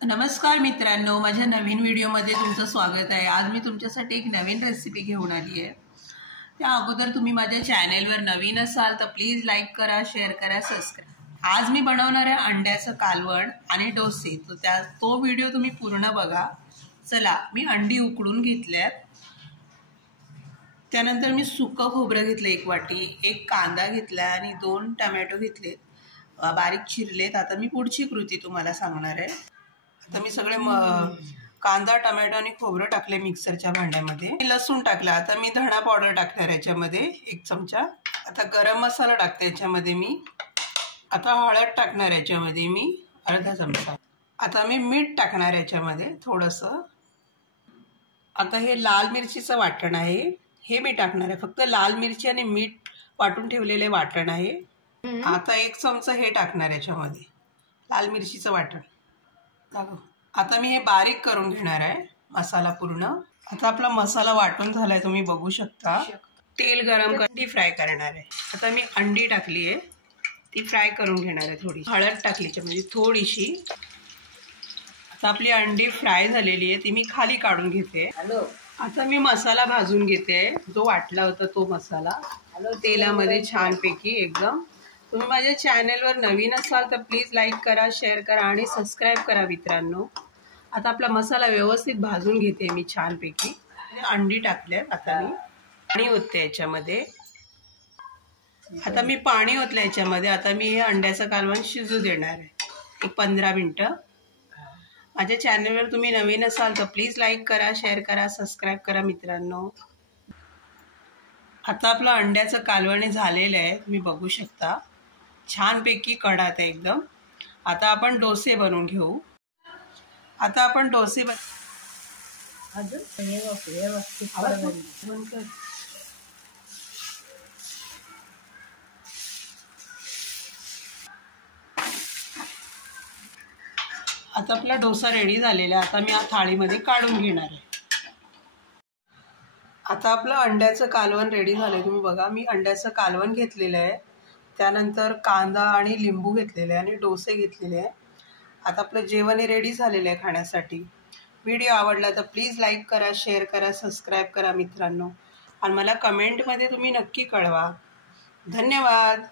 नमस्कार मित्रांनो, माझ्या नवीन व्हिडिओमध्ये तुमचं स्वागत आहे। आज मी तुमच्यासाठी एक नवीन रेसिपी घेऊन आली आहे। त्या अगोदर तुम्ही माझ्या चॅनलवर नवीन असाल तर प्लीज लाईक करा, शेअर करा, सबस्क्राईब। आज मी बनवणार आहे अंड्याचं कालवण आणि डोसे। तो व्हिडिओ तुम्ही पूर्ण बघा। चला, मी अंडी उकडून घेतल्यात। त्यानंतर मी सुकं खोबरं घेतलं 1 वाटी, 1 कांदा घेतला आणि 2 टोमॅटो घेतले, बारीक चिरलेत। आता मी पुढची कृती तुम्हाला सांगणार आहे। आता मी सगळे कांदा, टोमॅटो आणि खोबरं टाकले मिक्सरच्या भांड्यामध्ये। लसूण टाकला। आता मी धणा पावडर टाकणार याच्यामध्ये 1 चमचा। आता गरम मसाला टाकते याच्यामध्ये मी। आता हळद टाकणार याच्यामध्ये मी अर्धा चमचा। आता मी मीठ टाकणार याच्यामध्ये थोडंसं। आता हे लाल मिरचीचं वाटण आहे, हे मी टाकणार आहे। फक्त लाल मिरची आणि मीठ वाटून ठेवलेले वाटण आहे। आता 1 चमचा हे टाकणार याच्यामध्ये, लाल मिरचीचं वाटण। आता मी हे बारीक करून घेणार आहे मसाला पूर्ण। आता आपला मसाला वाटून झालाय, तुम्ही बघू शकता। तेल गरम करून ती फ्राय करणार आहे। आता मी अंडी टाकली आहे, ती फ्राय करून घेणार आहे। थोडी हळद टाकली म्हणजे थोडीशी। आता आपली अंडी फ्राय झालेली आहे, ती मी खाली काढून घेते। आता मी मसाला भाजून घेते, जो वाटला होता तो मसाला तेलामध्ये छानपैकी एकदम। तुम्ही माझ्या चॅनलवर नवीन असाल तर प्लीज लाईक करा, शेअर करा आणि सबस्क्राईब करा मित्रांनो। आता आपला मसाला व्यवस्थित भाजून घेते मी छानपैकी। अंडी टाकल्या, आता मी पाणी ओतते याच्यामध्ये। आता मी पाणी ओतलं याच्यामध्ये। आता मी हे अंड्याचं कालवण शिजू देणार आहे 1 15 मिनिटं। माझ्या चॅनलवर तुम्ही नवीन असाल तर प्लीज लाईक करा, शेअर करा, सबस्क्राईब करा मित्रांनो। आता आपलं अंड्याचं कालवण झालेलं आहे, तुम्ही बघू शकता। छानपैकी कढत आहे एकदम। आता आपण डोसे बनवून घेऊ। आता आपण डोसे आता आपला डोसा रेडी झालेला आहे। आता मी या थाळीमध्ये काढून घेणार आहे। आता आपलं अंड्याचं कालवण रेडी झालंय, तुम्ही बघा। मी अंड्याचं कालवण घेतलेलं आहे, त्यानंतर कांदा आणि लिंबू घेतलेले आणि डोसे घेतलेले आहे। आता आपलं जेवण रेडी झालेलं आहे खाण्यासाठी। व्हिडिओ आवडला तर प्लीज लाईक करा, शेअर करा, सबस्क्राईब करा मित्रांनो। आणि मला कमेंटमध्ये तुम्ही नक्की कळवा। धन्यवाद।